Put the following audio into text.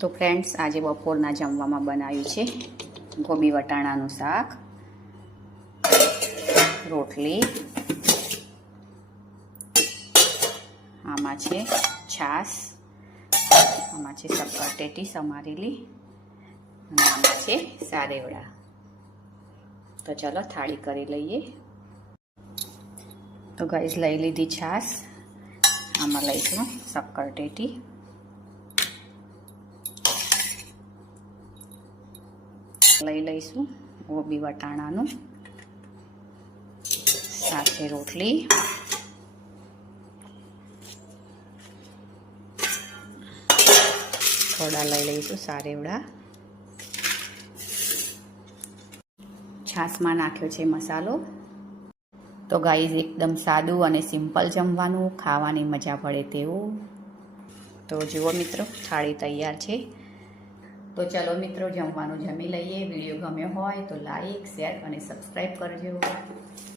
તો ફ્રેન્ડ્સ, આજે બપોરના જમવામાં બનાવ્યું છે ગોબી વટાણાનું શાક, રોટલી, આમાં છે છાશ, આમાં છે શક્કરટેટી સમારેલી અને આમાં છે સારેવડા. તો ચલો થાળી કરી લઈએ. તો ગાઈસ લઈ લીધી છાશ, આમાં લઈશું શક્કરટેટી, લઈ લઈશું ગોબી વટાણાનું, સાથે રોટલી, થોડા લઈ લઈશું સારેવડા. છાશમાં નાખ્યો છે મસાલો. તો ગાઈઝ એકદમ સાદું અને સિમ્પલ જમવાનું, ખાવાની મજા પડે તેવું. તો જુઓ મિત્રો, થાળી તૈયાર છે. તો ચલો મિત્રો, જમવાનું જમી લઈએ. વિડીયો ગમ્યો હોય તો લાઈક, શેર અને સબસ્ક્રાઈબ કરજો.